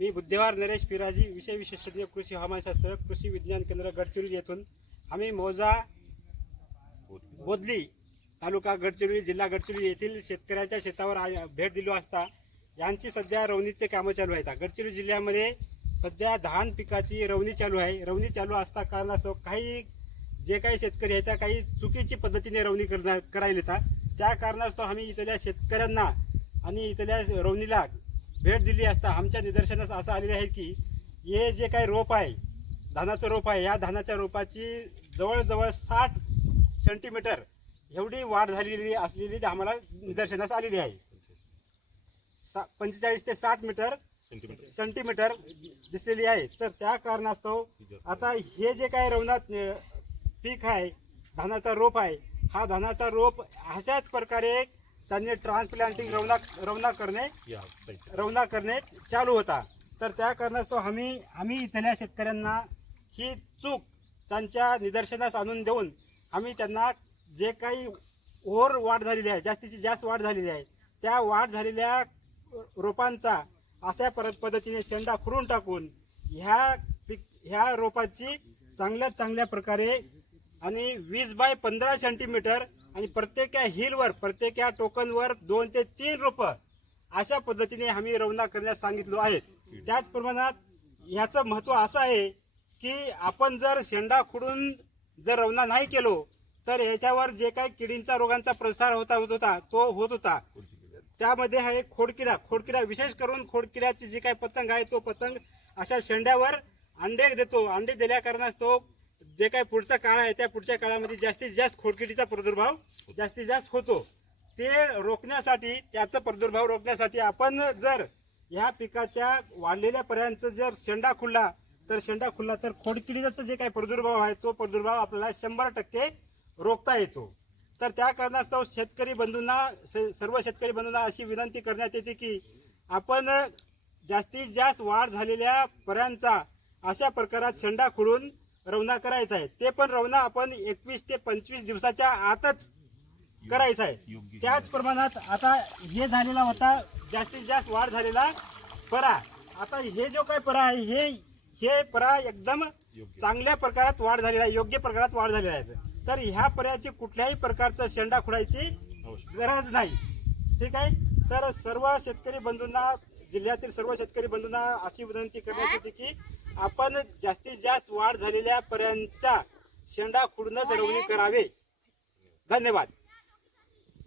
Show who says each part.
Speaker 1: मी बुद्धेवार नरेश पिराजी विषय विशेषज्ञ कृषी हवामानशास्त्र कृषी विज्ञान केंद्र गडचिरोली येथून. आम्ही मौजा बोदली तालुका गडचिरोली जिल्हा गडचिरोली येथील शेतकऱ्याच्या शेतावर आ- भेट दिलो असता. यांची सध्या रवणीचे कामं चालू आहेत. गडचिरोली जिल्ह्यामध्ये सध्या धान पिकाची रवणी चालू आहे. रवणी चालू असता कारणास्तव काही जे काही शेतकरी आहेत त्या काही चुकीची पद्धतीने रवणी करणार करायला येतात. त्या कारणास्तव आम्ही इथल्या शेतकऱ्यांना आणि इथल्या रवणीला भेट दिली असता आमच्या निदर्शनास असं आलेलं आहे की हे जे काही रोप आहे धानाचं रोप आहे या धानाच्या रोपाची जवळजवळ साठ सेंटीमीटर एवढी वाढ झालेली असलेली आम्हाला निदर्शनास आलेली आहे. सा पंचेचाळीस ते साठ मीटर सेंटीमीटर दिसलेली आहे. तर त्या कारणास्तव आता हे जे काय रवणात अ, पीक आहे धानाचा रोप आहे हा धानाचा रोप अशाच प्रकारे त्यांनी ट्रान्सप्लांटिंग रवना रवना करणे रवना करणे चालू होता. तर त्या कारणास्तव आम्ही आम्ही इथल्या शेतकऱ्यांना ही चूक त्यांच्या निदर्शनास आणून देऊन आम्ही त्यांना जे काही ओव्हर वाढ झालेली आहे जास्तीची जास्त वाढ झालेली आहे त्या वाढ झालेल्या रोपांचा अशा परत पद्धतीने शेंडा खुरून टाकून ह्या पीक ह्या रोपाची चांगल्यात चांगल्या प्रकारे आणि वीस बाय पंधरा सेंटीमीटर आणि प्रत्येक या हिलवर प्रत्येक या टोकनवर दोन ते तीन रोपं अशा पद्धतीने आम्ही रवना करण्यास सांगितलो आहे. त्याच प्रमाणात ह्याचं महत्त्व असं आहे की आपण जर शेंडा खुडून जर रवना नाही केलो तर याच्यावर जे काही किडींचा रोगांचा प्रसार होता होत होता तो होत होता. त्यामध्ये हा एक खोडकिडा खोडकिडा विशेष करून खोडकिड्याची जी काही पतंग आहे तो पतंग अशा शेंड्यावर अंडे देतो. अंडे दिल्या कारणास्तव जे काही पुढचा काळ आहे त्या पुढच्या काळामध्ये जास्तीत जास्त खोडकिडीचा प्रादुर्भाव जास्तीत जास्त होतो. ते रोखण्यासाठी त्याचा प्रादुर्भाव रोखण्यासाठी आपण जर ह्या पिकाच्या वाढलेल्या पर्यंत जर शेंडा खुलला तर शेंडा खुलला तर खोडकिडीचा जे काही प्रादुर्भाव आहे तो प्रादुर्भाव आपल्याला शंभर टक्के रोखता येतो. तर त्या कारणास्तव शेतकरी बंधूंना स- सर्व शेतकरी बंधूंना अशी विनंती करण्यात येते की आपण जास्तीत जास्त वाढ झालेल्या पर्यांचा अशा प्रकारात शेंडा खुडून रवना करायचा आहे. ते पण रवना आपण एकवीस ते पंचवीस दिवसाच्या आतच करायचा आहे. त्याच प्रमाणात आता हे झालेला होता जास्तीत जास्त वाढ झालेला परा. आता हे जो काही परा आहे हे हे परा एकदम चांगल्या प्रकारात वाढ झालेला आहे योग्य प्रकारात वाढ झालेला आहे. तर ह्या पर्याची कुठल्याही प्रकारचं शेंडा खुडायची गरज नाही. ठीक आहे? तर सर्व शेतकरी बंधूंना जिल्ह्यातील सर्व शेतकरी बंधूंना अशी विनंती करण्यात येते की आपण जास्तीत जास्त वाढ झालेल्या पर्यंतचा शेंडा खुडणं जरवणी करावे. धन्यवाद.